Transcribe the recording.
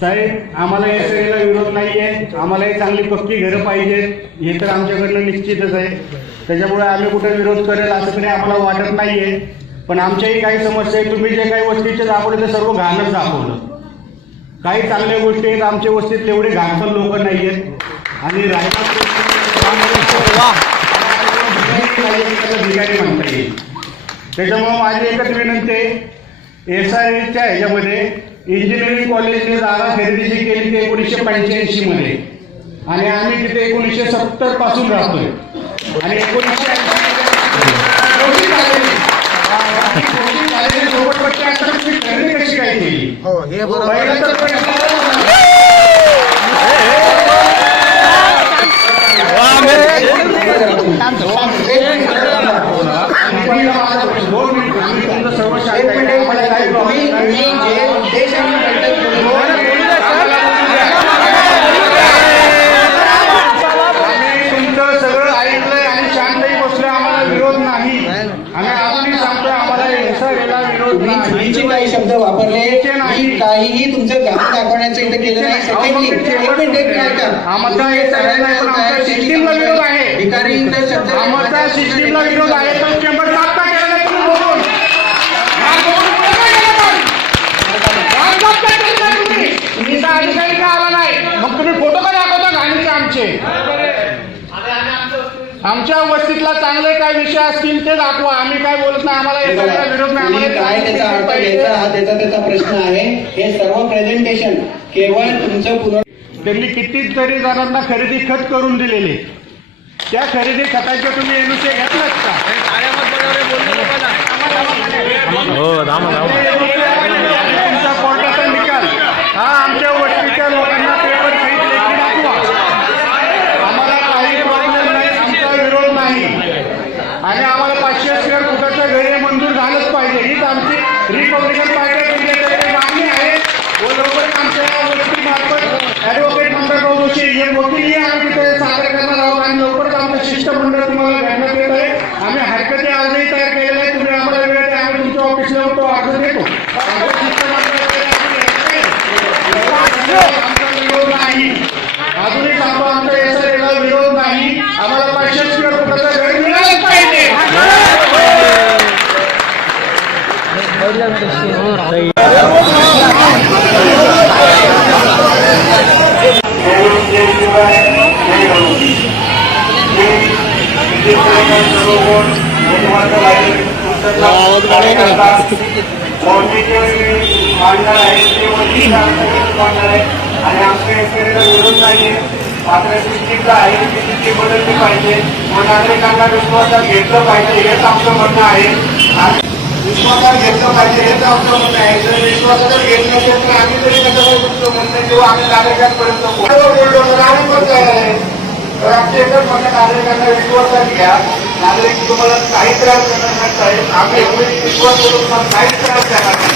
साहेब आम्हाला या सगळ्याला विरोध नाहीये, आम्हाला चांगली पक्की घरं पाहिजेत, हे तर आमच्याकडनं निश्चितच आहे. त्याच्यामुळे आम्ही कुठे विरोध करेल असं तरी आम्हाला वाटत नाहीये. पण आमच्याही काही समस्या आहे. तुम्ही जे काही वस्तीचे दाखवले ते सर्व घाणच दाखवलं. काही चांगल्या गोष्टी आहेत आमच्या वस्तीत, तेवढे घाणपण लोक नाहीयेत. आणि राहिला भिकारी म्हणता येईल. त्याच्यामुळे माझी एकच विनंती आहे, SRAच्या ह्याच्यामध्ये इंजिनिअरिंग कॉलेजने जागा खरेदीची केली ते 1985 मध्ये, आणि आम्ही तिथे 1970 पासून राहतोय. आणि 1980 खरेदी कशी काय केली? तुमचं सगळं ऐकलंय आणि शांतही बसलोय. आम्हाला विरोध नाही. आम्ही अजूनही सांगतोय आम्हाला SRAला विरोध नाही. काही शब्द वापरले काहीही तुमचं काम दाखवण्याचं इथे केलं नाही. आमचा सिस्टीमला विरोध आहे. आमचा सिस्टीमला विरोध आहे. तर चेंबर साफ का केला नाही तुम्ही बोलून? तुम्ही अधिकारी का आला नाही? मग तुम्ही फोटो का दाखवता घाणीचे आमचे? आमच्या वस्तीतला चांगले काय विषय असतील ते दाखवा. आम्ही काय बोलत नाही. आम्हाला याचा विरोध नाही. काय त्याचा अर्थ घ्यायचा हा त्याचा प्रश्न आहे. हे सर्व प्रेझेंटेशन केवळ तुमचं त्यांनी कितीतरी जणांना खरेदी खत करून दिलेले. त्या खरेदी खताचे तुम्ही एनओसी घेतलात का? तुमचा कोर्टाचा निकाल हा आमच्या वस्तीच्या लोकांना पेपर सहित लेखी दाखवा. आम्हाला काही प्रॉब्लेम नाही. आमचा विरोध नाही. आणि आम्हाला 500 स्क्वेअर फुटाचं घर हे मंजूर झालंच पाहिजे. हीच आमची रिपब्लिकन पार्टीची मागणी आहे. व लवकरच आमच्या वस्तीमार्फत ॲडव्होकेट मंडळ जोशी हे वकीलही आम्ही तिथे सादर करणार आहोत. आणि लवकरच आमचं शिष्टमंडळ तुम्हाला भेटण्यात येत आहे. आम्ही हरकती अर्जही तयार केलेला आहे. तुम्ही आम्हाला वेळ द्या, आम्ही तुमच्या ऑफिसला तो अर्ज देतो. आमचा विरोध नाही. अजूनही सांगतो आमच्या SRAला विरोध नाही. आम्हाला 500 स्क्वेअर फुटाचं घर मिळालंच पाहिजे. आणि आमच्या SRAला विरोध नाहीये. मात्र सिस्टीमला आहे ती सिस्टीम बदलली पाहिजे. व नागरिकांना विश्वासात घेतलं पाहिजे हेच आमचं म्हणणं आहे. विश्वासात घेतलं पाहिजे हेच आमचं म्हणणं आहे. जर विश्वासात घेतलं असेल तर आम्ही तरी कसं तुमचं म्हणणं किंवा आम्ही नागरिकांपर्यंत बोलतो आम्ही पण तयार आहे. तर आमच्या एकच म्हणणं नागरिकांना विश्वासात घ्या. नागरिक तुम्हाला काही त्रास करणार नाही. आम्ही एवढे विश्वास करून काहीच त्रास करणार नाही.